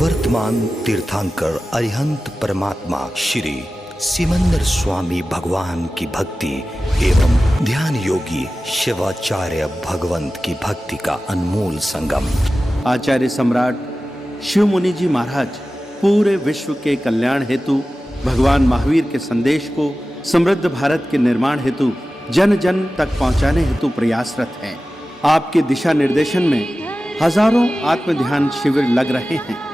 वर्तमान तीर्थंकर अरिहंत परमात्मा श्री सिमंदर स्वामी भगवान की भक्ति एवं ध्यान योगी शिवाचार्य भगवंत की भक्ति का अनमोल संगम। आचार्य सम्राट शिव मुनि जी महाराज पूरे विश्व के कल्याण हेतु भगवान महावीर के संदेश को समृद्ध भारत के निर्माण हेतु जन जन तक पहुंचाने हेतु प्रयासरत हैं। आपके दिशा निर्देशन में हजारों आत्म ध्यान शिविर लग रहे हैं,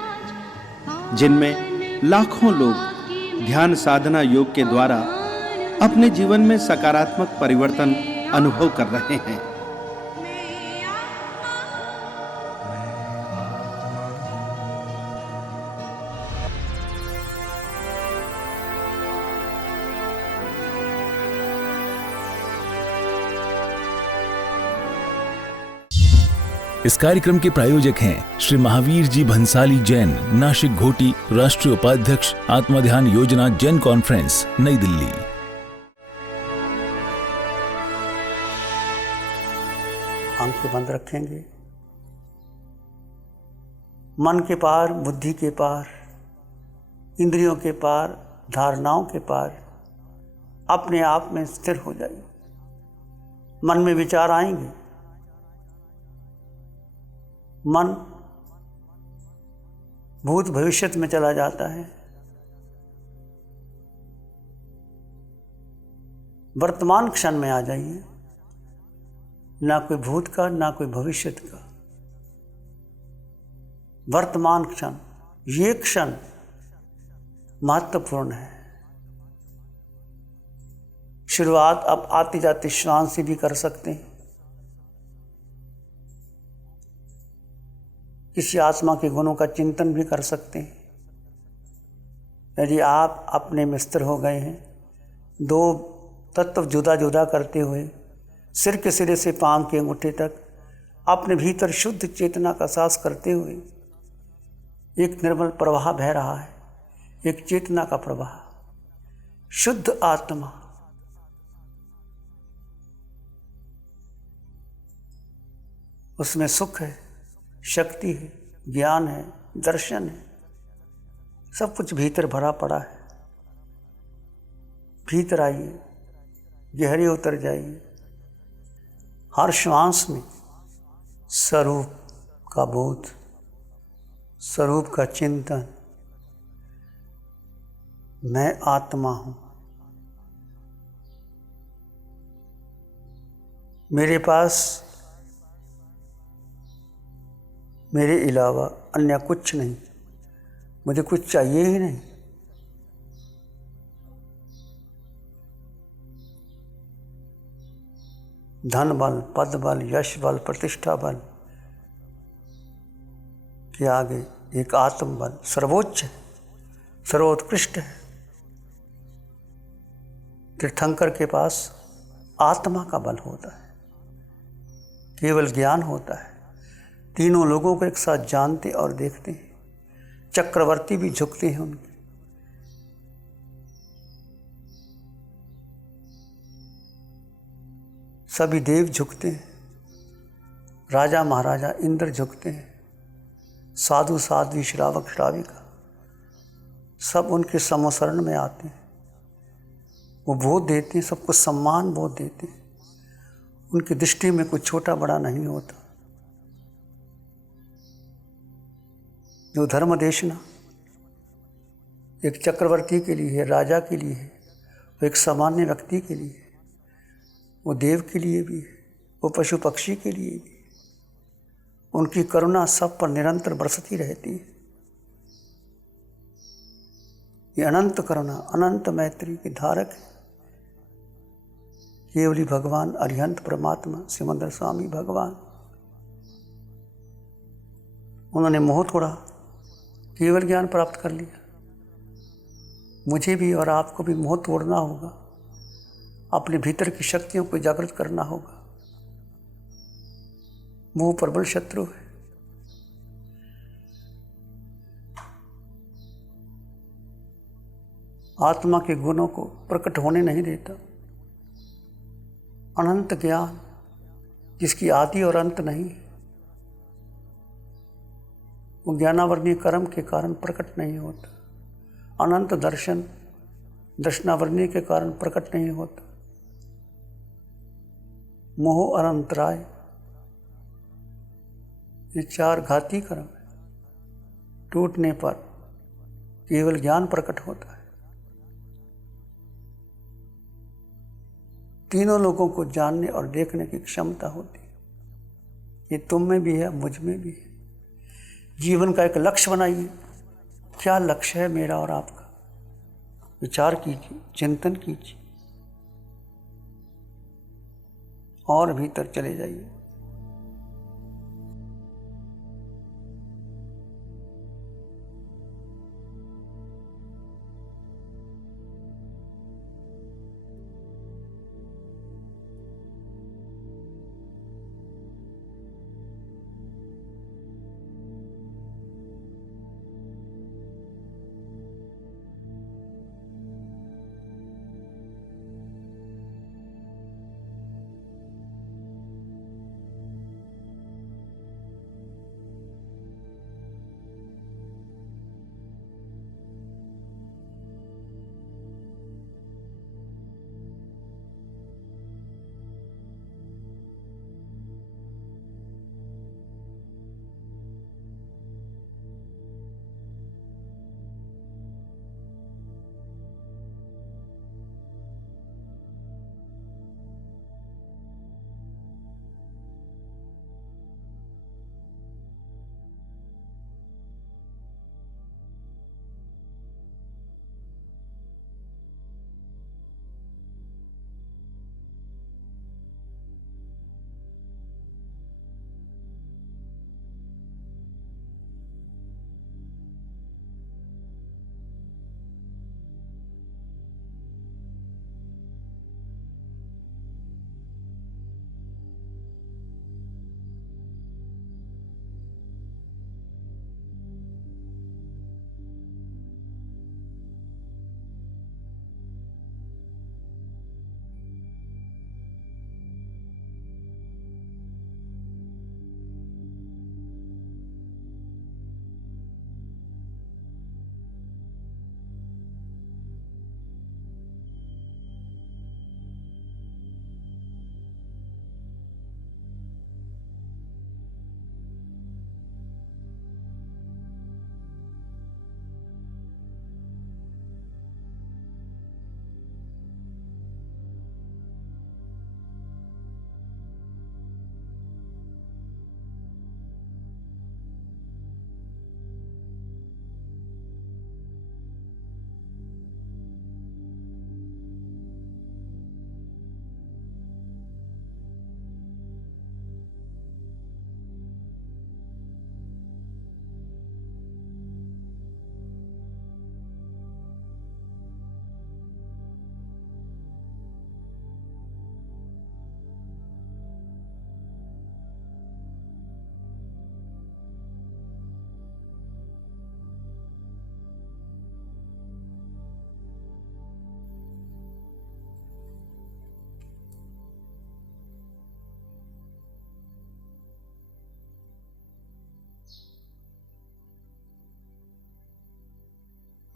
जिनमें लाखों लोग ध्यान साधना योग के द्वारा अपने जीवन में सकारात्मक परिवर्तन अनुभव कर रहे हैं। इस कार्यक्रम के प्रायोजक हैं श्री महावीर जी भंसाली जैन, नासिक घोटी, राष्ट्रीय उपाध्यक्ष, आत्मा ध्यान योजना जैन कॉन्फ्रेंस, नई दिल्ली। आंखें बंद रखेंगे। मन के पार, बुद्धि के पार, इंद्रियों के पार, धारणाओं के पार अपने आप में स्थिर हो जाइए। मन में विचार आएंगे, मन भूत भविष्य में चला जाता है। वर्तमान क्षण में आ जाइए, ना कोई भूत का ना कोई भविष्य का। वर्तमान क्षण, ये क्षण महत्वपूर्ण है। शुरुआत आप आती जाती श्वास से भी कर सकते हैं। किसी आत्मा के गुणों का चिंतन भी कर सकते हैं। यदि आप अपने में स्थिर हो गए हैं, दो तत्व जुदा जुदा करते हुए सिर के सिरे से पांव के अंगूठे तक अपने भीतर शुद्ध चेतना का एहसास करते हुए एक निर्मल प्रवाह बह रहा है, एक चेतना का प्रवाह, शुद्ध आत्मा। उसमें सुख है, शक्ति है, ज्ञान है, दर्शन है, सब कुछ भीतर भरा पड़ा है। भीतर आइए, गहरे उतर जाइए। हर श्वास में स्वरूप का बोध, स्वरूप का चिंतन। मैं आत्मा हूँ, मेरे पास मेरे अलावा अन्य कुछ नहीं, मुझे कुछ चाहिए ही नहीं। धन बल, पद बल, यश बल, प्रतिष्ठा बल के आगे एक आत्म बल सर्वोच्च है, सर्वोत्कृष्ट है। तीर्थंकर के पास आत्मा का बल होता है, केवल ज्ञान होता है। तीनों लोगों को एक साथ जानते और देखते हैं। चक्रवर्ती भी झुकते हैं उनके। सभी देव झुकते हैं, राजा महाराजा इंद्र झुकते हैं, साधु साध्वी श्रावक श्राविका सब उनके समशरण में आते हैं। वो बोध देते हैं, सबको सम्मान बोध देते हैं। उनकी दृष्टि में कोई छोटा बड़ा नहीं होता। जो धर्म देशना एक चक्रवर्ती के लिए है, राजा के लिए है, वो एक सामान्य व्यक्ति के लिए है, वो देव के लिए भी है, वो पशु पक्षी के लिए भी है। उनकी करुणा सब पर निरंतर बरसती रहती है। ये अनंत करुणा, अनंत मैत्री के धारक है केवली भगवान अरिहंत परमात्मा सिमंदर स्वामी भगवान। उन्होंने मोह तोड़ा, केवल ज्ञान प्राप्त कर लिया। मुझे भी और आपको भी मोह तोड़ना होगा, अपने भीतर की शक्तियों को जागृत करना होगा। मोह प्रबल शत्रु है। आत्मा के गुणों को प्रकट होने नहीं देता। अनंत ज्ञान जिसकी आदि और अंत नहीं, वो ज्ञानावर्णीय कर्म के कारण प्रकट नहीं होता। अनंत दर्शन दर्शनावर्णीय के कारण प्रकट नहीं होता। मोह अनंतराय, ये 4 घाती कर्म है। टूटने पर केवल ज्ञान प्रकट होता है। तीनों लोगों को जानने और देखने की क्षमता होती है। ये तुम में भी है, मुझ में भी है। जीवन का एक लक्ष्य बनाइए। क्या लक्ष्य है मेरा और आपका? विचार कीजिए, चिंतन कीजिए और भीतर चले जाइए।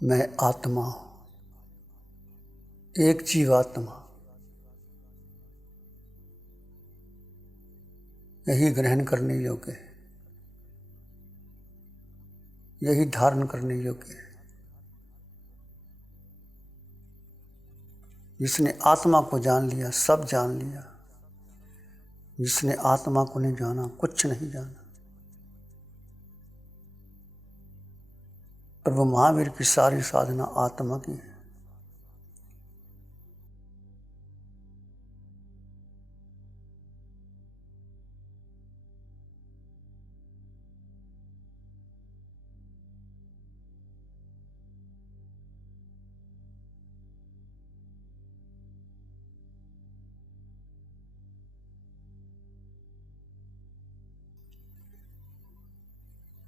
मैं आत्मा हूं, एक जीवात्मा। यही ग्रहण करने योग्य है, यही धारण करने योग्य है। जिसने आत्मा को जान लिया सब जान लिया, जिसने आत्मा को नहीं जाना कुछ नहीं जाना। प्रभु महावीर की सारी साधना आत्मा की है।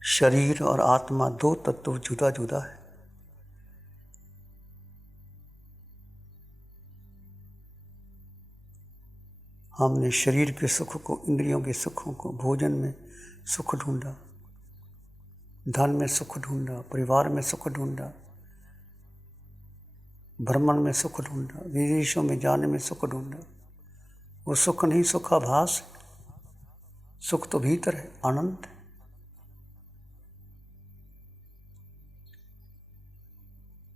शरीर और आत्मा 2 तत्व जुदा जुदा है। हमने शरीर के सुख को, इंद्रियों के सुखों को, भोजन में सुख ढूंढा, धन में सुख ढूंढा, परिवार में सुख ढूंढा, भ्रमण में सुख ढूंढा, विदेशों में जाने में सुख ढूंढा। वो सुख नहीं सुखाभास है, सुख तो भीतर है, अनंत है।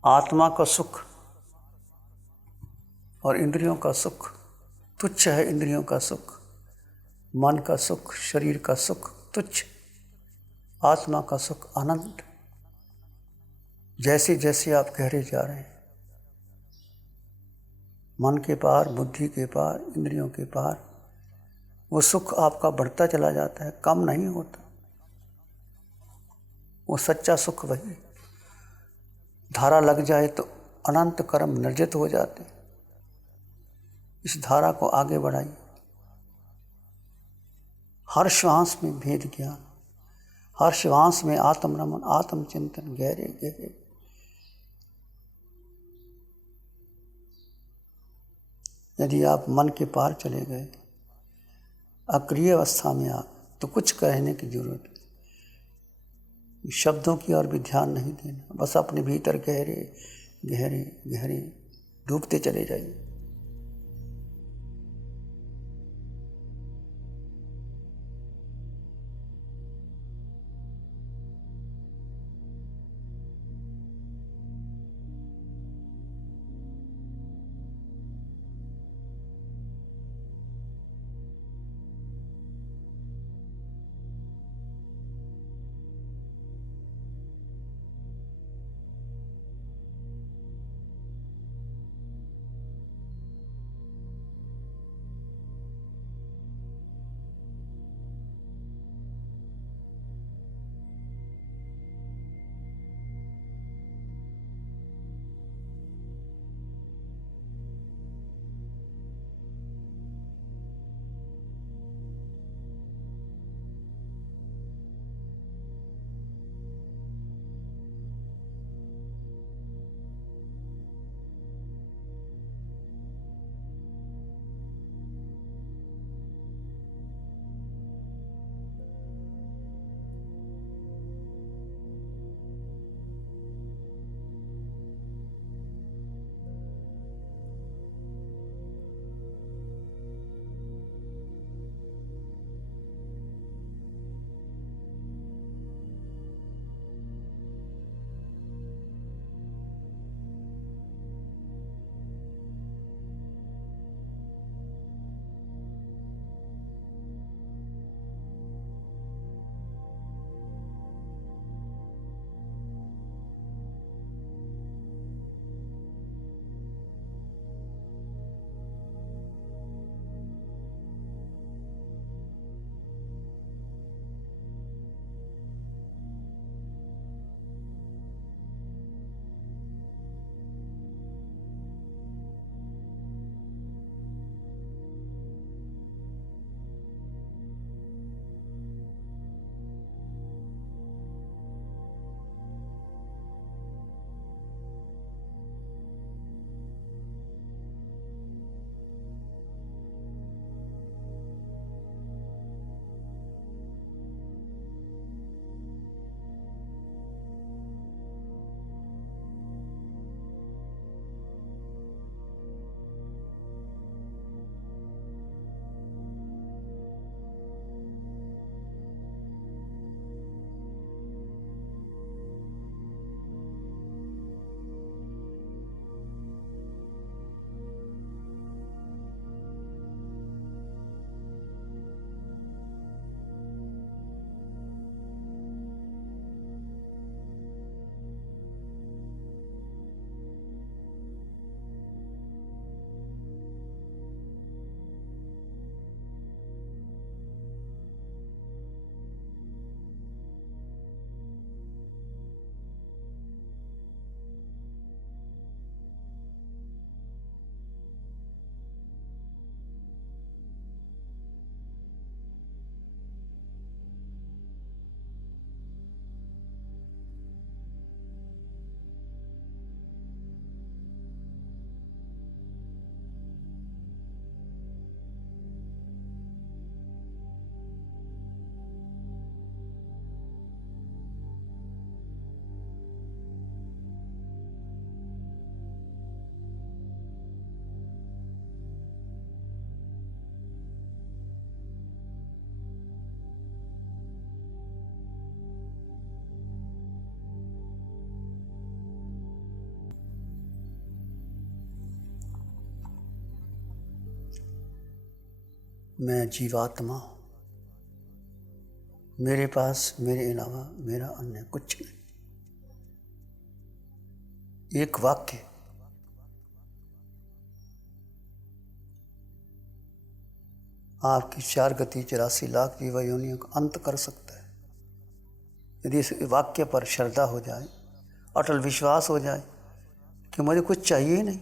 आत्मा का सुख और इंद्रियों का सुख तुच्छ है। इंद्रियों का सुख, मन का सुख, शरीर का सुख तुच्छ, आत्मा का सुख अनंत। जैसे जैसे आप गहरे जा रहे हैं, मन के पार, बुद्धि के पार, इंद्रियों के पार, वो सुख आपका बढ़ता चला जाता है, कम नहीं होता। वो सच्चा सुख वही। धारा लग जाए तो अनंत कर्म निर्जित हो जाते। इस धारा को आगे बढ़ाइए। हर श्वास में भेद ज्ञान, हर श्वास में आत्म रमन, आत्म चिंतन गहरे गहरे। यदि आप मन के पार चले गए, अक्रिय अवस्था में आप, तो कुछ कहने की जरूरत नहीं, शब्दों की ओर भी ध्यान नहीं देना, बस अपने भीतर गहरे गहरे गहरे डूबते चले जाइए। मैं जीवात्मा हूँ, मेरे पास मेरे अलावा मेरा अन्य कुछ नहीं। एक वाक्य आपकी 4 गति 84 लाख जीव योनियों का अंत कर सकता है। यदि इस वाक्य पर श्रद्धा हो जाए, अटल विश्वास हो जाए कि मुझे कुछ चाहिए ही नहीं,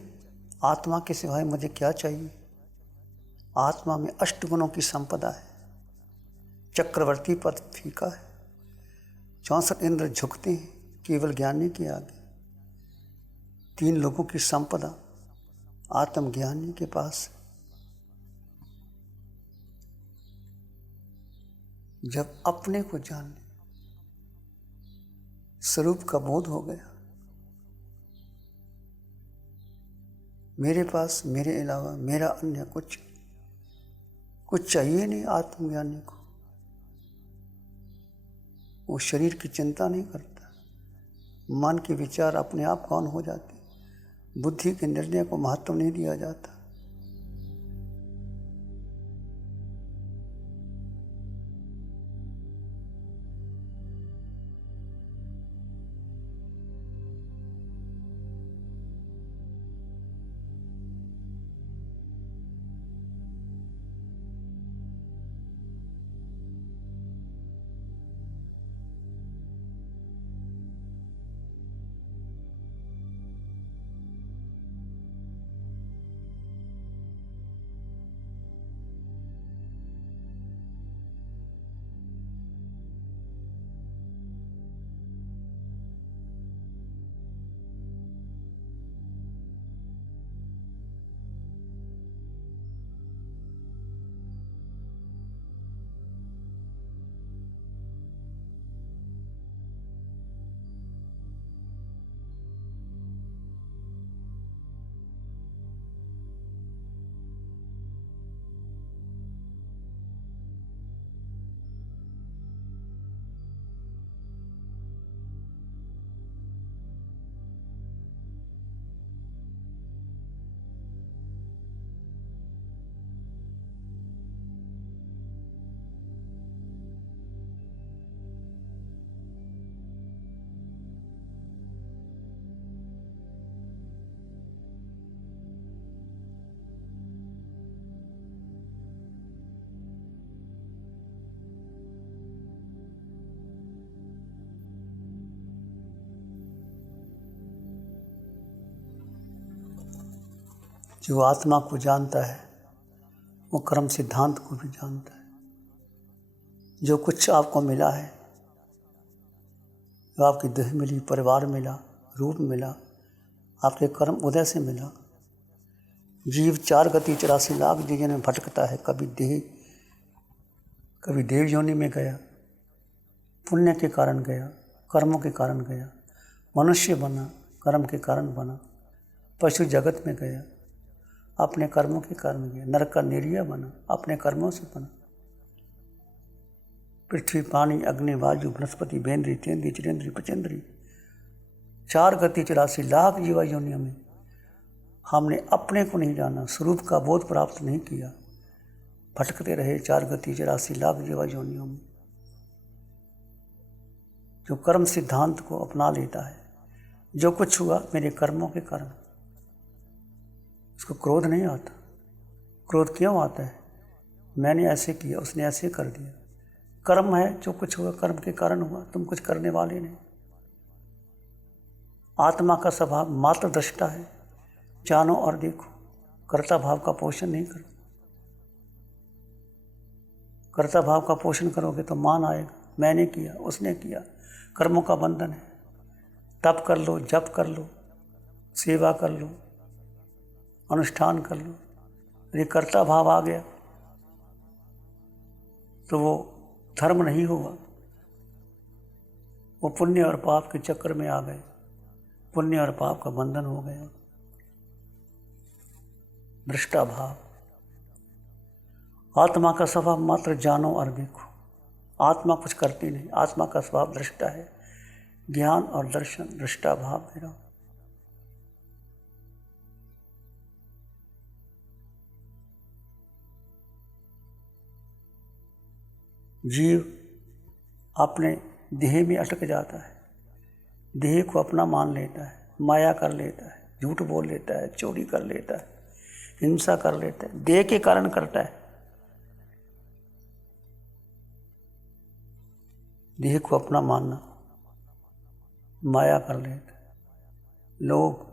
आत्मा के सिवाय मुझे क्या चाहिए। आत्मा में 8 गुणों की संपदा है, चक्रवर्ती पद फीका है, 64 इंद्र झुकते हैं केवल ज्ञानी के आगे। 3 लोगों की संपदा आत्मज्ञानी के पास। जब अपने को जानने स्वरूप का बोध हो गया, मेरे पास मेरे अलावा मेरा अन्य कुछ चाहिए नहीं। आत्मज्ञानी को वो शरीर की चिंता नहीं करता, मन के विचार अपने आप कौन हो जाते, बुद्धि के निर्णय को महत्व नहीं दिया जाता। जो आत्मा को जानता है वो कर्म सिद्धांत को भी जानता है। जो कुछ आपको मिला है, जो आपकी देह मिली, परिवार मिला, रूप मिला, आपके कर्म उदय से मिला। जीव 4 गति 84 लाख जीवन में भटकता है। कभी देव योनि में गया, पुण्य के कारण गया, कर्मों के कारण गया, मनुष्य बना, कर्म के कारण बना, पशु जगत में गया, अपने कर्मों के कारण गया, नरक का निरीय बना, अपने कर्मों से बना। पृथ्वी, पानी, अग्नि, वायु, बृहस्पति, बेंद्री, तेंद्री, चिरेंद्री, पचेंद्री, 4 गति 84 लाख जीवा योनियों में हमने अपने को नहीं जाना, स्वरूप का बोध प्राप्त नहीं किया, भटकते रहे 4 गति 84 लाख जीवा योनियों में। जो कर्म सिद्धांत को अपना लेता है, जो कुछ हुआ मेरे कर्मों के कारण, उसको क्रोध नहीं आता। क्रोध क्यों आता है? मैंने ऐसे किया, उसने ऐसे कर दिया। कर्म है, जो कुछ हुआ कर्म के कारण हुआ, तुम कुछ करने वाले नहीं। आत्मा का स्वभाव मात्र दृष्टा है, जानो और देखो, कर्ता भाव का पोषण नहीं करो। कर्ता भाव का पोषण करोगे तो मान आएगा, मैंने किया, उसने किया, कर्मों का बंधन है। तप कर लो, जप कर लो, सेवा कर लो, अनुष्ठान कर लो। यदि कर्ता भाव आ गया तो वो धर्म नहीं हुआ, वो पुण्य और पाप के चक्र में आ गए, पुण्य और पाप का बंधन हो गया। दृष्टा भाव, आत्मा का स्वभाव मात्र जानो और देखो। आत्मा कुछ करती नहीं, आत्मा का स्वभाव दृष्टा है। ज्ञान और दर्शन दृष्टा भाव मेरा। जीव अपने देह में अटक जाता है, देह को अपना मान लेता है, माया कर लेता है, झूठ बोल लेता है, चोरी कर लेता है, हिंसा कर लेता है, देह के कारण करता है। देह को अपना मानना माया कर लेता है। लोग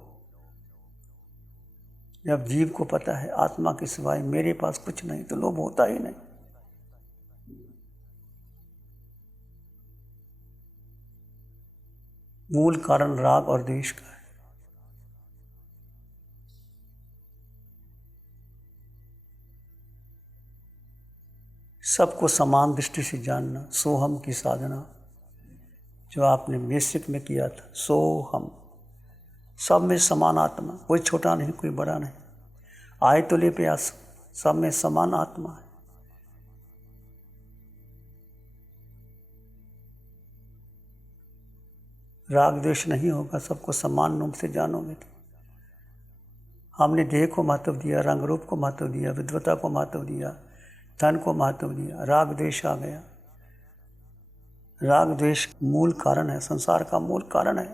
जब जीव को पता है आत्मा के सिवाय मेरे पास कुछ नहीं, तो लोभ होता ही नहीं। मूल कारण राग और द्वेष का है। सबको समान दृष्टि से जानना, सोहम की साधना जो आपने बेसिक में किया था। सोहम, सब में समान आत्मा, कोई छोटा नहीं कोई बड़ा नहीं। आए तो ले प्यास, सब में समान आत्मा है। राग द्वेष नहीं होगा, सबको समान रूप से जानोगे तो। हमने देह को महत्व दिया, रंग रूप को महत्व दिया, विद्वता को महत्व दिया, धन को महत्व दिया, राग द्वेष आ गया। राग द्वेष मूल कारण है, संसार का मूल कारण है।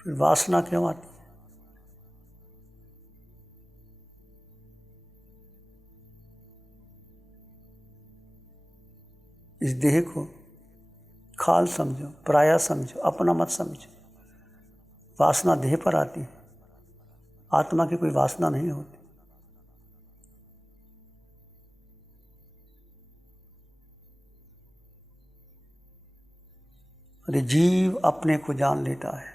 फिर वासना क्यों आती है? इस देह को खाल समझो, पराया समझो, अपना मत समझो। वासना देह पर आती है, आत्मा की कोई वासना नहीं होती। अरे जीव अपने को जान लेता है,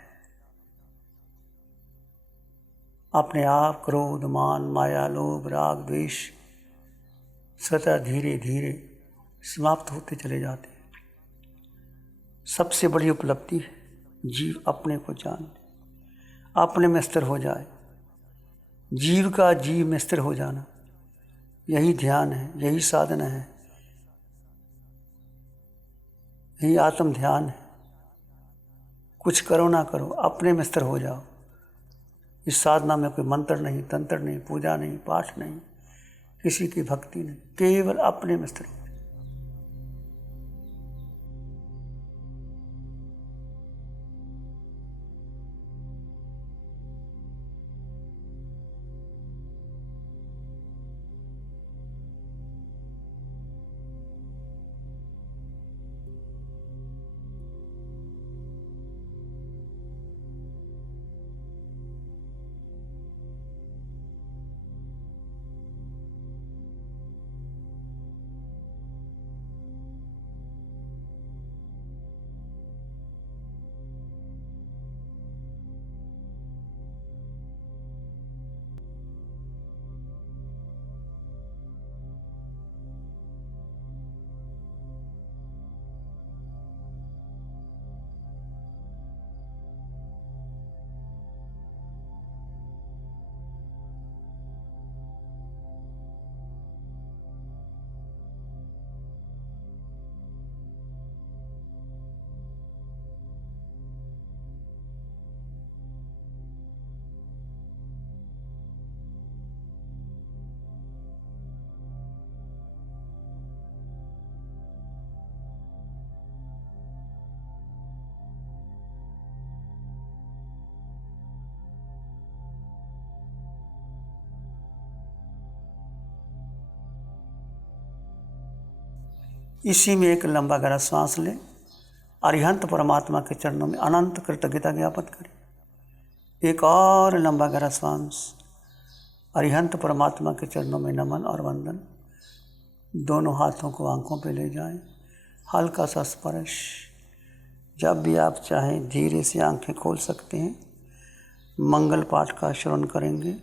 अपने आप क्रोध, मान, माया, लोभ, राग, द्वेष स्वतः धीरे धीरे समाप्त होते चले जाते हैं। सबसे बड़ी उपलब्धि है जीव अपने को जान ले, अपने में स्थिर हो जाए। जीव का जीव में स्थिर हो जाना, यही ध्यान है, यही साधना है, यही आत्म ध्यान है। कुछ करो ना करो, अपने में स्थिर हो जाओ। इस साधना में कोई मंत्र नहीं, तंत्र नहीं, पूजा नहीं, पाठ नहीं, किसी की भक्ति नहीं, केवल अपने में स्थिर हो। इसी में एक लंबा गहरा सांस लें, अरिहंत परमात्मा के चरणों में अनंत कृतज्ञता ज्ञापन करें। एक और लंबा गहरा सांस, अरिहंत परमात्मा के चरणों में नमन और वंदन। दोनों हाथों को आंखों पे ले जाएं, हल्का सा स्पर्श। जब भी आप चाहें धीरे से आंखें खोल सकते हैं। मंगल पाठ का श्रवण करेंगे।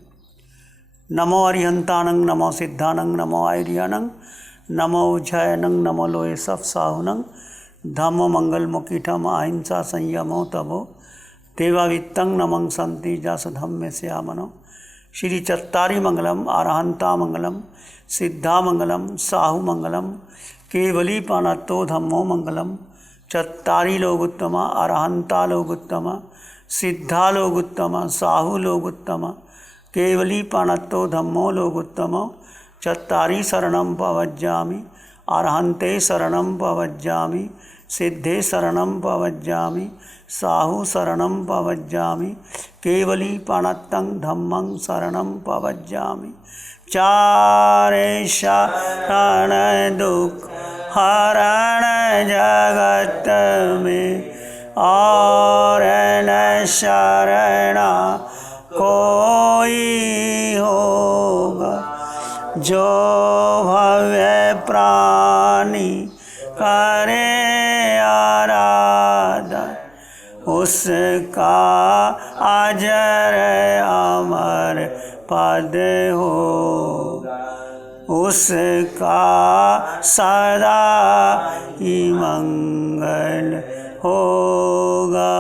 नमो अरिहंतानंग, नमो सिद्धानंग, नमो आयर्यानंग, नमो उज्जयनंग, नमो लोए सब साहुनंग, धम्मो मंगल मुकीठम अहिंसा संयमो तभो देवावित्तं नमं संति जस धम्मे श्यामनो। श्री चत्तारी मंगलम, अरहंता मंगलम, सिद्धा मंगलम, साहु मंगलम, केवली पानतो धम्मो मंगलम। चत्तारी लोग उत्तमा, अरहंता लोग उत्तमा, सिद्धा लोग उत्तमा, साहु लोग उत्तमा, केवली पाणत्तो धम्मो लोकोत्तमो चत्तारि शरणं पवज्जामि अरहन्ते शरणं पवज्जामि सिद्धे शरणं पवज्जामि साहु शरणं पवज्जामि केवली पाणत्तं धम्मं शरणं पवज्जामि चारे शरण दुख हरण जगत में और न शरण कोई होगा जो भव्य प्राणी करे आराधन उसका अजर अमर पद होगा उसका सदा ही मंगल होगा।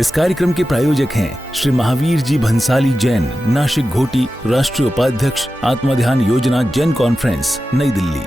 इस कार्यक्रम के प्रायोजक हैं श्री महावीर जी भंसाली जैन, नाशिक घोटी, राष्ट्रीय उपाध्यक्ष, आत्मध्यान योजना जैन कॉन्फ्रेंस, नई दिल्ली।